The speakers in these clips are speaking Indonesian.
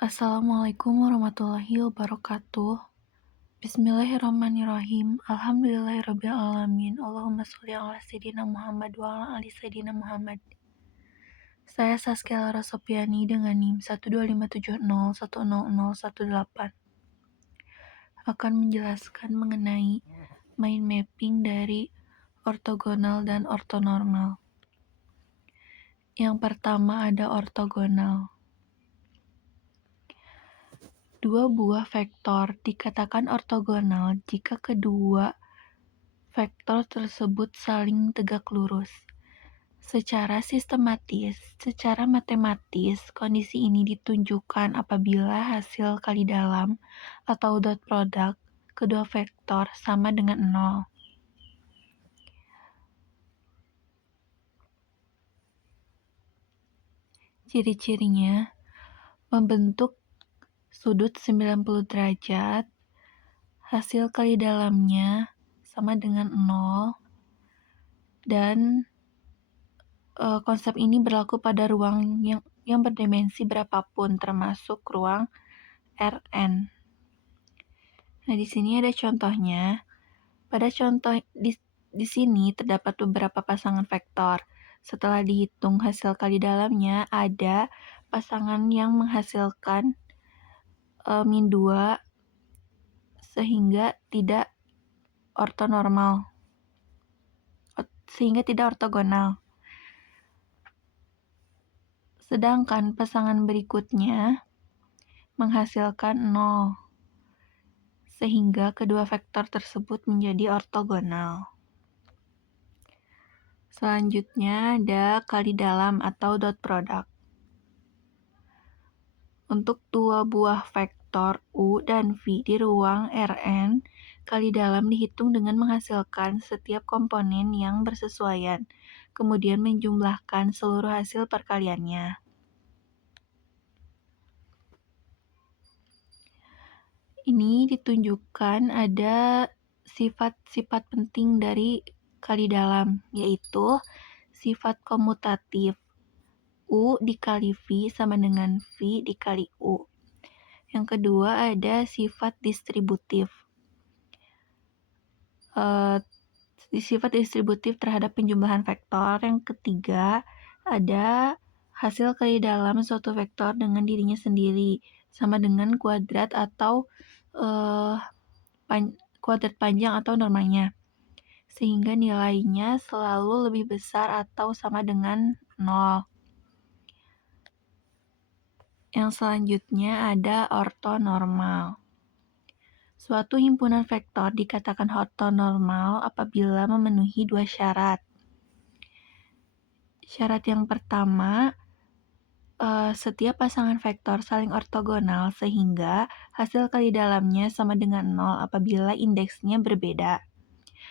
Assalamualaikum warahmatullahi wabarakatuh. Bismillahirrahmanirrahim. Alhamdulillahirabbil alamin. Allahumma sholli ala sayyidina Muhammad wa ala ali sayyidina Muhammad. Saya Saskia Lara Sopiani dengan NIM 12570100018 akan menjelaskan mengenai mind mapping dari ortogonal dan ortonormal. Yang pertama ada ortogonal. Dua buah vektor dikatakan ortogonal jika kedua vektor tersebut saling tegak lurus. Secara matematis, kondisi ini ditunjukkan apabila hasil kali dalam atau dot product kedua vektor sama dengan 0. Ciri-cirinya membentuk sudut 90 derajat, hasil kali dalamnya sama dengan 0, dan konsep ini berlaku pada ruang yang berdimensi berapapun, termasuk ruang Rn. Nah, di sini ada contohnya. Pada contoh di sini terdapat beberapa pasangan vektor. Setelah dihitung hasil kali dalamnya, ada pasangan yang menghasilkan min 2 sehingga tidak ortogonal. Sedangkan pasangan berikutnya menghasilkan 0, sehingga kedua vektor tersebut menjadi ortogonal. Selanjutnya ada kali dalam atau dot product. Untuk dua buah vektor U dan V di ruang Rn, kali dalam dihitung dengan menghasilkan setiap komponen yang bersesuaian, kemudian menjumlahkan seluruh hasil perkaliannya. Ini ditunjukkan ada sifat-sifat penting dari kali dalam, yaitu sifat komutatif. U dikali V sama dengan V dikali U. Yang kedua ada sifat distributif. Sifat distributif terhadap penjumlahan vektor. Yang ketiga ada hasil kali dalam suatu vektor dengan dirinya sendiri, sama dengan kuadrat atau kuadrat panjang atau normanya, sehingga nilainya selalu lebih besar atau sama dengan 0. Yang selanjutnya ada ortonormal. Suatu himpunan vektor dikatakan ortonormal apabila memenuhi dua syarat. Syarat yang pertama, setiap pasangan vektor saling ortogonal sehingga hasil kali dalamnya sama dengan 0 apabila indeksnya berbeda.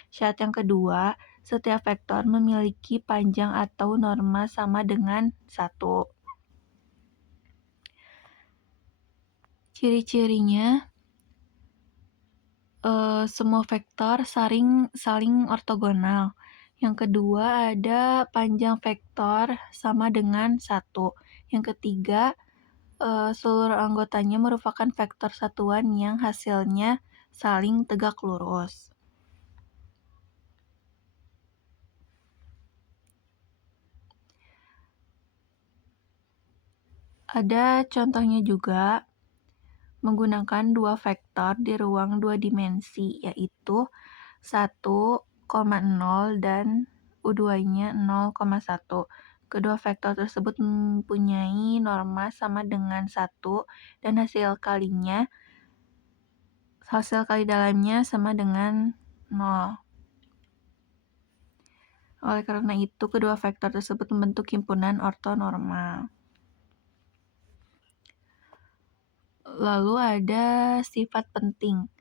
Syarat yang kedua, setiap vektor memiliki panjang atau norma sama dengan 1. Ciri-cirinya, semua vektor saling ortogonal. Yang kedua ada panjang vektor sama dengan 1. Yang ketiga, seluruh anggotanya merupakan vektor satuan yang hasilnya saling tegak lurus. Ada contohnya juga menggunakan dua vektor di ruang dua dimensi, yaitu 1,0 dan U2-nya 0,1. Kedua vektor tersebut mempunyai norma sama dengan 1 dan hasil kali dalamnya sama dengan 0. Oleh karena itu, kedua vektor tersebut membentuk himpunan ortonormal. Lalu ada sifat penting.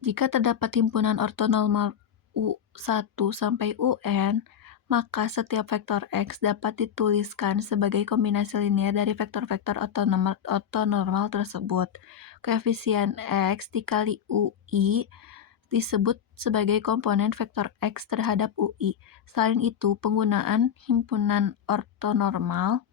Jika terdapat himpunan ortonormal U1 sampai UN, maka setiap vektor X dapat dituliskan sebagai kombinasi linear dari vektor-vektor ortonormal tersebut. Koefisien X dikali UI disebut sebagai komponen vektor X terhadap UI. Selain itu, penggunaan himpunan ortonormal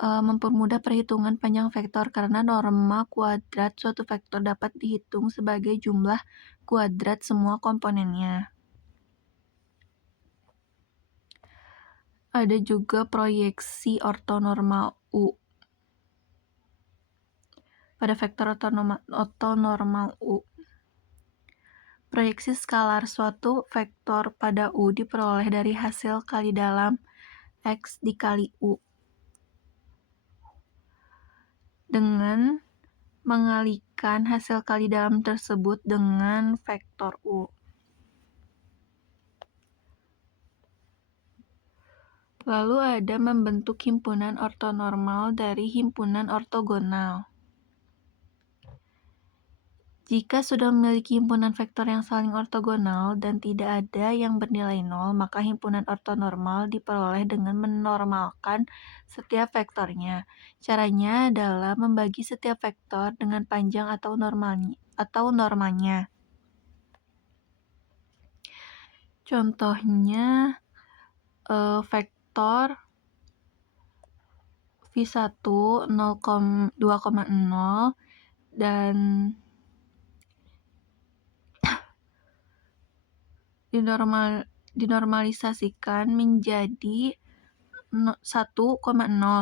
mempermudah perhitungan panjang vektor karena norma kuadrat suatu vektor dapat dihitung sebagai jumlah kuadrat semua komponennya. Ada juga proyeksi ortonormal U. Pada vektor ortonormal U, proyeksi skalar suatu vektor pada U diperoleh dari hasil kali dalam X dikali U dengan mengalikan hasil kali dalam tersebut dengan vektor U. Lalu ada membentuk himpunan ortonormal dari himpunan ortogonal. Jika sudah memiliki himpunan vektor yang saling ortogonal dan tidak ada yang bernilai nol, maka himpunan ortonormal diperoleh dengan menormalkan setiap vektornya. Caranya adalah membagi setiap vektor dengan panjang atau normanya. Contohnya vektor V1 2,0 dan dinormalisasikan menjadi 1,0,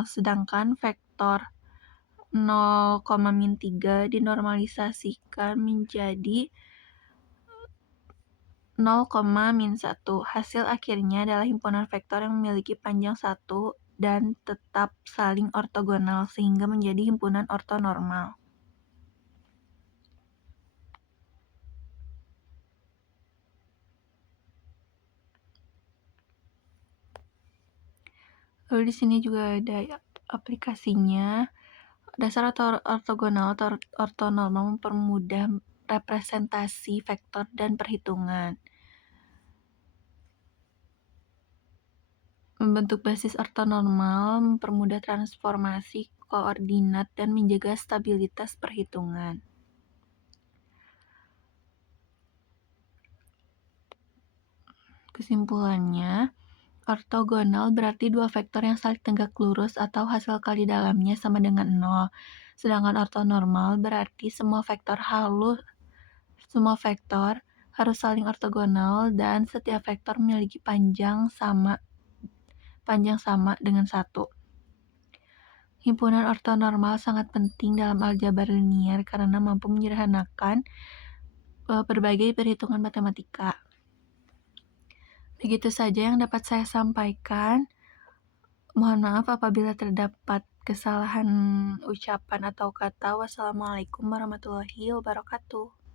sedangkan vektor 0,-3 dinormalisasikan menjadi 0,-1. Hasil akhirnya adalah himpunan vektor yang memiliki panjang 1 dan tetap saling ortogonal sehingga menjadi himpunan ortonormal. Lalu di sini juga ada aplikasinya. Dasar ortogonal atau ortonormal mempermudah representasi vektor dan perhitungan. Membentuk basis ortonormal mempermudah transformasi koordinat dan menjaga stabilitas perhitungan. Kesimpulannya, ortogonal berarti dua vektor yang saling tegak lurus atau hasil kali dalamnya sama dengan 0. Sedangkan ortonormal berarti semua vektor harus saling ortogonal dan setiap vektor memiliki panjang sama dengan 1. Himpunan ortonormal sangat penting dalam aljabar linier karena mampu menyederhanakan berbagai perhitungan matematika. Begitu saja yang dapat saya sampaikan. Mohon maaf apabila terdapat kesalahan ucapan atau kata. Wassalamualaikum warahmatullahi wabarakatuh.